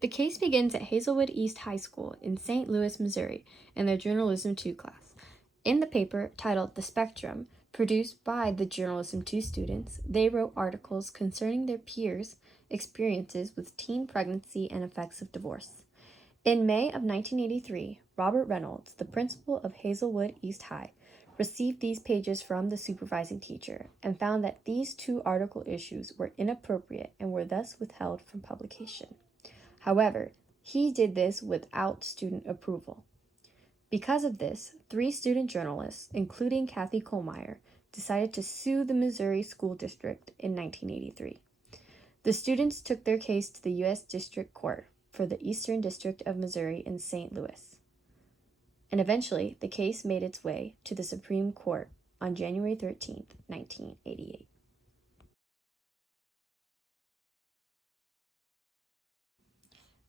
The case begins at Hazelwood East High School in St. Louis, Missouri, in their Journalism 2 class. In the paper, titled The Spectrum, produced by the Journalism 2 students, they wrote articles concerning their peers' experiences with teen pregnancy and effects of divorce. In May of 1983, Robert Reynolds, the principal of Hazelwood East High, received these pages from the supervising teacher and found that these two article issues were inappropriate and were thus withheld from publication. However, he did this without student approval. Because of this, 3 student journalists, including Kathy Kulheimer, decided to sue the Missouri School District in 1983. The students took their case to the U.S. District Court for the Eastern District of Missouri in St. Louis. And eventually, the case made its way to the Supreme Court on January 13, 1988.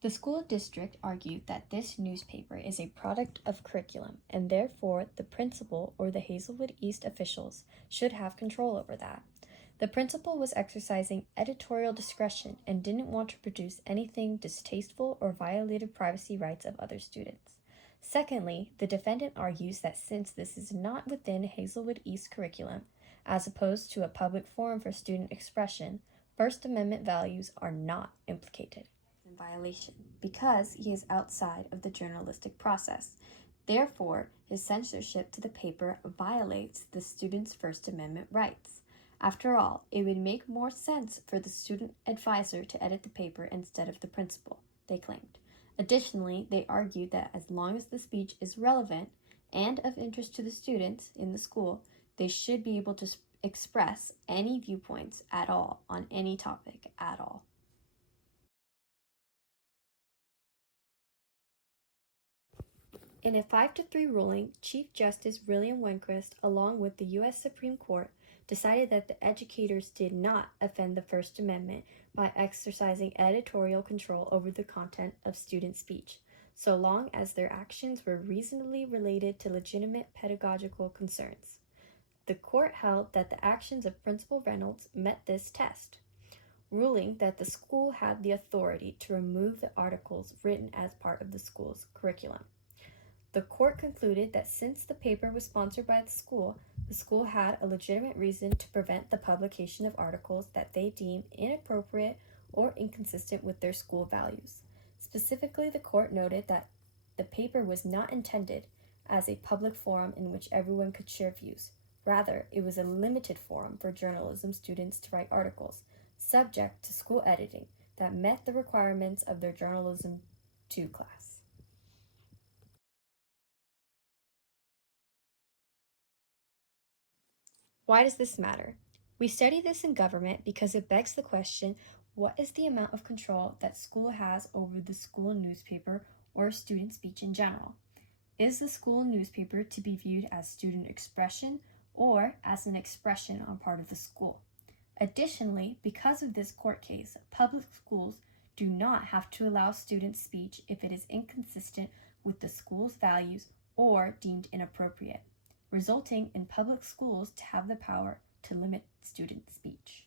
The school district argued that this newspaper is a product of curriculum, and therefore the principal or the Hazelwood East officials should have control over that. The principal was exercising editorial discretion and didn't want to produce anything distasteful or violated privacy rights of other students. Secondly, the defendant argues that since this is not within Hazelwood East curriculum, as opposed to a public forum for student expression, First Amendment values are not implicated in violation because he is outside of the journalistic process. Therefore, his censorship to the paper violates the student's First Amendment rights. After all, it would make more sense for the student advisor to edit the paper instead of the principal, they claimed. Additionally, they argued that as long as the speech is relevant and of interest to the students in the school, they should be able to express any viewpoints at all on any topic at all. In a 5-3 ruling, Chief Justice William Rehnquist, along with the U.S. Supreme Court, decided that the educators did not offend the First Amendment by exercising editorial control over the content of student speech, so long as their actions were reasonably related to legitimate pedagogical concerns. The court held that the actions of Principal Reynolds met this test, ruling that the school had the authority to remove the articles written as part of the school's curriculum. The court concluded that since the paper was sponsored by the school had a legitimate reason to prevent the publication of articles that they deemed inappropriate or inconsistent with their school values. Specifically, the court noted that the paper was not intended as a public forum in which everyone could share views. Rather, it was a limited forum for journalism students to write articles, subject to school editing, that met the requirements of their Journalism 2 class. Why does this matter? We study this in government because it begs the question, what is the amount of control that school has over the school newspaper or student speech in general? Is the school newspaper to be viewed as student expression or as an expression on part of the school? Additionally, because of this court case, public schools do not have to allow student speech if it is inconsistent with the school's values or deemed inappropriate, resulting in public schools to have the power to limit student speech.